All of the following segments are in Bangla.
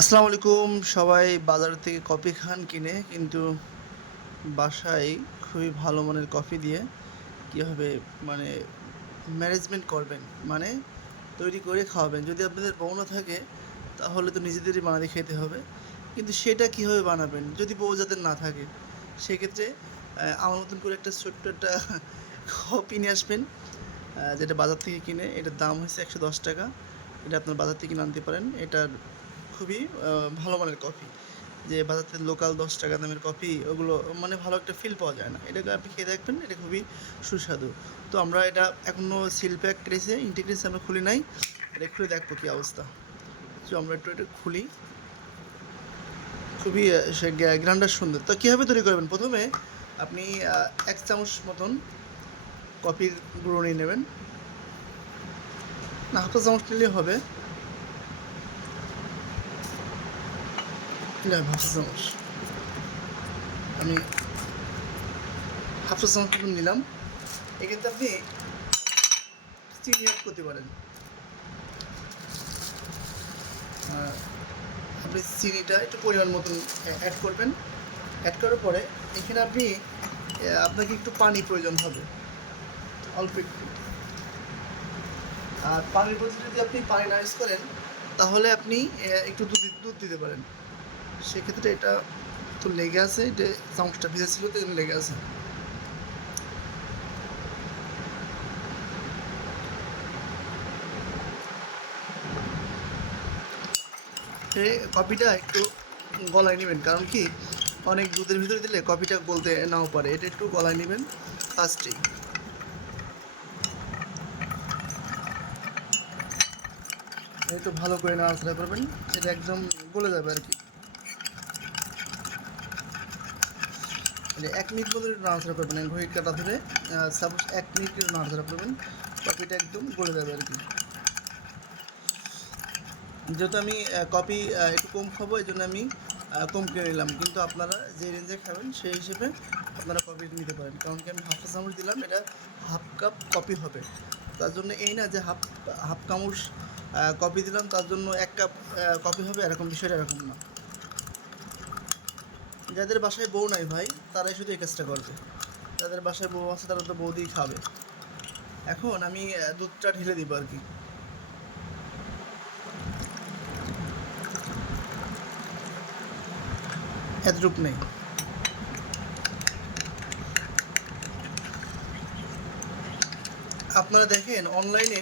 আসসালামু আলাইকুম। সবাই বাজার থেকে কফি খান কিনে, কিন্তু বাসায় খুবই ভালো মানের কফি দিয়ে কীভাবে মানে ম্যানেজমেন্ট করবেন মানে তৈরি করে খাওয়াবেন। যদি আপনাদের বউ না থাকে, তাহলে তো নিজেদেরই বানাতে খেতে হবে। কিন্তু সেটা কীভাবে বানাবেন? যদি বউ যাদের না থাকে, সেক্ষেত্রে আমার মতন করে একটা ছোট্ট একটা কফি নিয়ে আসবেন যেটা বাজার থেকে কিনে। এটার দাম হচ্ছে একশো দশ টাকা। এটা আপনার বাজার থেকে কিনে আনতে পারেন। এটার খুবই ভালো মানের কফি যে বাজার থেকে লোকাল দশ টাকা দামের কফি ওগুলো মানে ভালো একটা ফিল পাওয়া যায় না। এটাকে আপনি খেয়ে দেখবেন, এটা খুবই সুস্বাদু। তো আমরা এটা এখনও সিল প্যাক রেসে ইন্টিগ্রেস আমরা খুলি নাই। এটা খুলে দেখব কী অবস্থা। তো আমরা একটু এটা খুলি। খুবই গ্রান্ডার সুন্দর। তো কীভাবে তৈরি করবেন? প্রথমে আপনি এক চামচ মতন কফির গুঁড়ো নিয়ে নেবেন। না, হাফ চামচ নিলেই হবে। না হাফ চামচ আমি হাফ চামচ মতন নিলাম এক্ষেত্রে আপনি চিনি অ্যাড করতে পারেন আপনি চিনিটা একটু পরিমাণ মতন অ্যাড করবেন অ্যাড করার পরে এখানে আপনি আপনাকে একটু পানি প্রয়োজন হবে অল্প একটু আর পানির বদলে যদি আপনি পানি না করেন তাহলে আপনি একটু দুধ দুধ দিতে পারেন সেক্ষেত্রে এটা তো লেগে আছে এটা চামচটা ভিজে ছিল তো লেগে আছে। এই কপিটা একটু গলায় নেবেন, কারণ কি অনেক দুধের ভিতরে দিলে কপিটা গলতে নাও পারে। এটা একটু গলায় নেবেন ফার্স্টেই একটু ভালো করে নাড়াচাড়া করবেন, এটা একদম গলে যাবে আর কি। এক মিনিট একটু নাড়াচাড়া করবেন ঘড়ির কাটা ধরে সাপোজ এক মিনিট নাড়াচাড়া করবেন কপিটা একদম গলে যাবে আর কি। যেহেতু আমি কপি একটু কম খাব এই জন্য আমি কম কিনে নিলাম। কিন্তু আপনারা যে রেঞ্জে খাবেন, সেই হিসেবে আপনারা কপি নিতে পারেন। কারণ কি, আমি হাফ চামচ দিলাম, এটা হাফ কাপ কপি হবে। তার জন্য এই না যে হাফ হাফ চামচ কপি দিলাম, তার জন্য এক কাপ কপি হবে, এরকম বিষয়টা এরকম না। যাদের বাসায় বউ নাই ভাই, তারাই শুধু এই কাজটা করবে। যাদের বাসায় বউ আছে, তারা তো বউ দিয়েই খাবে। এখন আমি দুধটা ঢেলে দিব আর কি। এতটুক নেই। আপনারা দেখেন অনলাইনে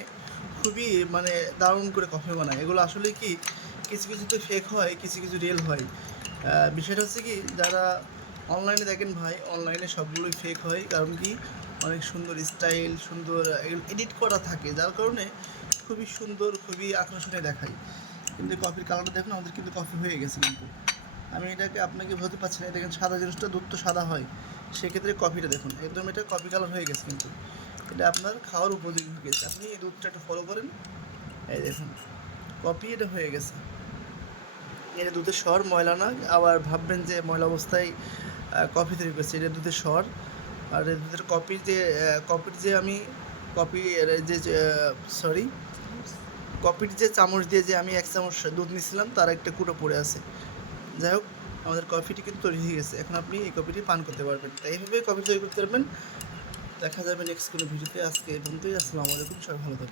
খুবই মানে দারুণ করে কফি বানায়। এগুলো আসলে কি, কিছু কিছু তো ফেক হয়, কিছু কিছু রিয়েল হয়। বিষয়টা হচ্ছে কি, যারা অনলাইনে দেখেন ভাই অনলাইনে সবগুলোই ফেক হয়। কারণ কি, অনেক সুন্দর স্টাইল সুন্দর এডিট করা থাকে। যার কারণে খুবই সুন্দর, খুবই আকর্ষণীয় দেখায়। কিন্তু কফির কালারটা দেখুন, আমাদের কিন্তু কফি হয়ে গেছে কিন্তু। আমি এটাকে আপনাকে বলতে পারছি না দেখেন সাদা জিনিসটা দুধ তো সাদা হয়। সেক্ষেত্রে কফিটা দেখুন, একদম এটা কফি কালার হয়ে গেছে কিন্তু। এটা আপনার খাওয়ার উপযোগী হয়ে গেছে। আপনি এই দুধটা একটু ফলো করেন। এই দেখুন কফি এটা হয়ে গেছে। এটা দুধের স্বর ময়লা না আবার ভাববেন যে ময়লা অবস্থায় কফি তৈরি করছে, এটা দুধের স্বর আর দুধের কপির যে কপির যে আমি কপি যে সরি কপির যে চামচ দিয়ে যে আমি এক চামচ দুধ নিয়েছিলাম তার একটা কুটো পড়ে আছে। যাই হোক, আমাদের কফিটি কিন্তু তৈরি হয়ে গেছে। এখন আপনি এই কফিটি পান করতে পারবেন। তাই এইভাবে কফি তৈরি করতে পারবেন। দেখা যাবে নেক্সট কোনো ভিডিওতে আজকে এই পর্যন্তই। আসসালামু আলাইকুম। সবাই ভালো থাকবেন।